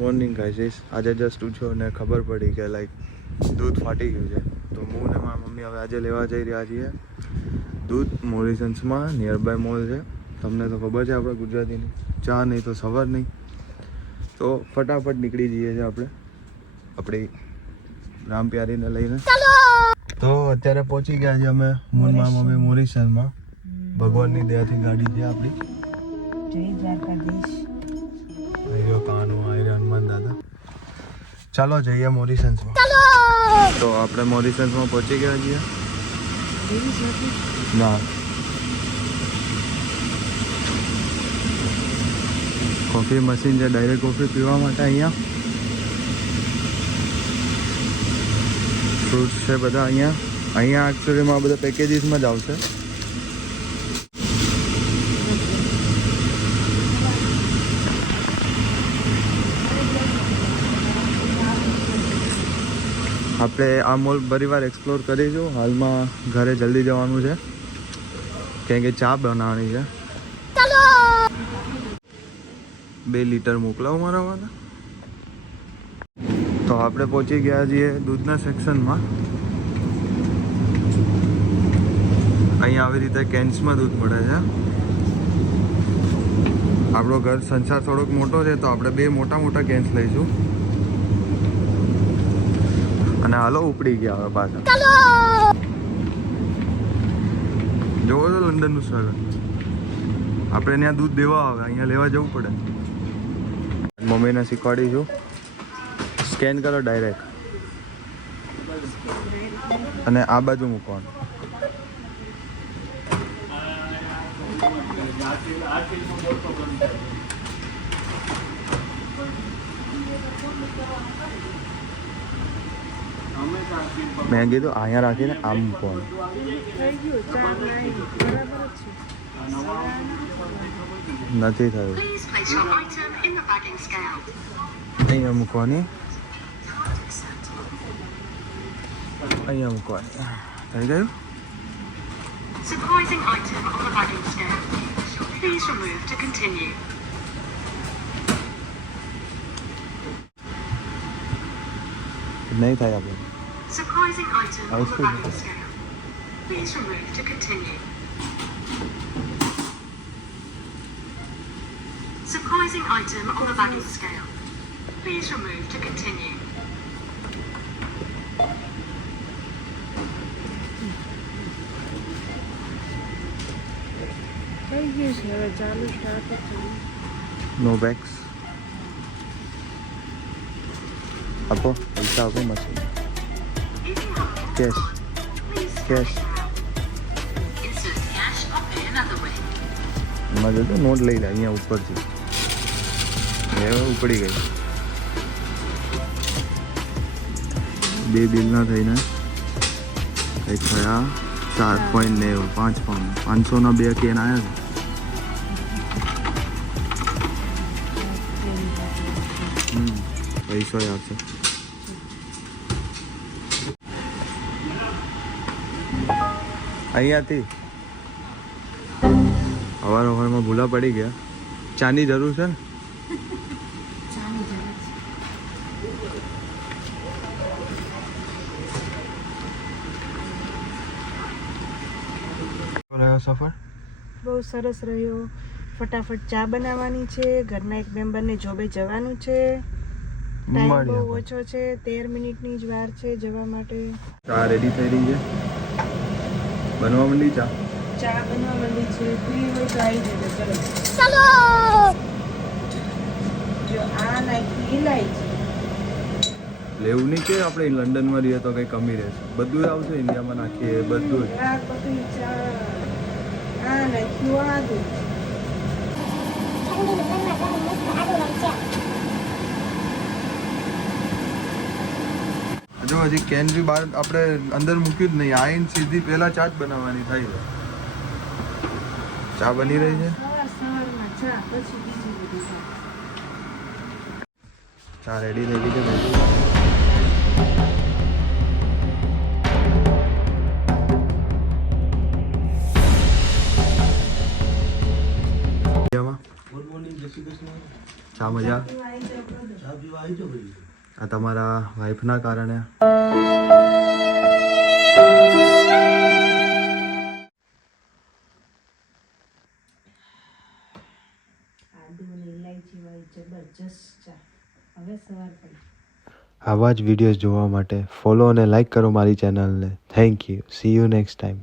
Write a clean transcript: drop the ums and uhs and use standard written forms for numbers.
Morning guys. આજે just ઉઠ્યો અને ખબર પડી કે લાઈક દૂધ ફાટી ગયું છે. તો હું ને મારી મમ્મી હવે આજે લેવા જઈ રહ્યા છીએ દૂધ. મોરિસન્સમાં નિયર બાય મોલ છે. તમને તો ખબર છે આપણે ગુજરાતીની ચા નહીં તો સવાર નહીં. તો ફટાફટ નીકળી જઈએ છીએ આપણે આપણી રામપ્યારીને લઈને. તો અત્યારે પહોંચી ગયા છીએ અમે મારી મમ્મી મોરિસન્સમાં. ભગવાનની દયાથી ગાડી છે આપણી. જય દ્વારકાધીશ. હનુમાન દાદા. ચાલો જઈએ મોરિસન્સમાં. તો આપણે મોરિસન્સમાં પહોંચી ગયા છીએ. ના, કોફી મશીન છે ડાયરેક્ટ કોફી પીવા માટે. અહીંયા ફ્રૂટ્સ છે બધા. અહીંયા એકચ્યુઅલીમાં બધા પેકેજીસમાં જ આવશે. આપણે આ મોલ ફરીવાર એક્સપ્લોર કરીશું. હાલમાં ઘરે જલ્દી જવાનું છે કેમ કે ચા બનાવવાની છે. 2 લીટર મોકલાવો મારા વાળા. તો આપણે પહોંચી ગયા છીએ દૂધના સેક્શનમાં. અહીંયા આવી રીતે કેન્સમાં દૂધ મળે છે. આપણો ઘર સંસાર થોડોક મોટો છે તો આપણે 2 મોટા કેન્સ લઈશું. અને હાલો ઉપડી ગયા હવે પાછા. જોવો છો લંડનનું સ્ટ્રગલ. આપણે ત્યાં દૂધ દેવા આવે, અહીંયા લેવા જવું પડે. મમ્મીને શીખવાડીશું. સ્કેન કરો ડાયરેક્ટ અને આ બાજુ મૂકવાનું. મેં કીધું અહીંયા રાખીને આમ મૂકવાનું. નથી થયું. અહીંયા મૂકવાની. અહીંયા મૂકવાની. થઈ ગયું. Surprising item on the bagging scale. Please remove to continue. નહીં થાય આપણે. Surprising item on the bagging scale. Please remove to continue. Surprising item on the bagging scale. Please remove to continue. થઈ ગયું છે હવે ચાલુ સ્ટાર્ટ થયું. નો backs. આપો પૈસા આપો. Machine cache cache. Insert cash or pay another way. એમાં જતો નોટ લઈ લે અહીંયા ઉપરથી. એ ઉપડી ગઈ. 2 બિલના થઈને કંઈક થયા 4.90. 5 પાઉન્ડ. 500ના 2 કેન આવ્યા છે. પૈસો આવશે. અહીંયાથી સવારમાં ભૂલા પડી ગયા. ચાની જરૂર છે ને? રહ્યો સફર બહુ સરસ રહ્યો. ફટાફટ ચા બનાવવાની છે. ઘરના એક મેમ્બરને જોબે જવાનું છે. ટાઈમ બહુ ઓછો છે. 13 મિનિટની જ વાર છે જવા માટે. ચા રેડી થઈ રહી છે. બનવા માંડી ચા. ચા બનવા માંડી છે. ફ્રી હોય તો આવી જજો. ચલો જો આ નાખી ઇલાયચી. લેવું નહીં કે આપણે લંડનમાં રહીએ તો કંઈ કમી રહેશે. બધું આવશે ઇન્ડિયામાં નાખીએ બધું જ. આ પકડી ચા. આ નાખ્યું આદુ. જો હજી કેન બી બહાર આપણે અંદર મૂક્યું જ નહીં. આઈને સીધી પહેલા ચા જ બનાવવાની થાય છે. ચા બની રહી છે. સવારમાં ચા પછી બીજું બધું. ચા રેડી થઈ ગઈ છે. Good morning. જય શ્રી કૃષ્ણ. ચા મજા. આ તમારા વાઈફના કારણે. આદુ અને ઇલાયચી વાળી જબરજસ્ત ચા. હવે સવાર પડી. આવા જ વિડીયોઝ જોવા માટે ફોલો અને લાઈક કરો મારી ચેનલને. Thank you. C you next time.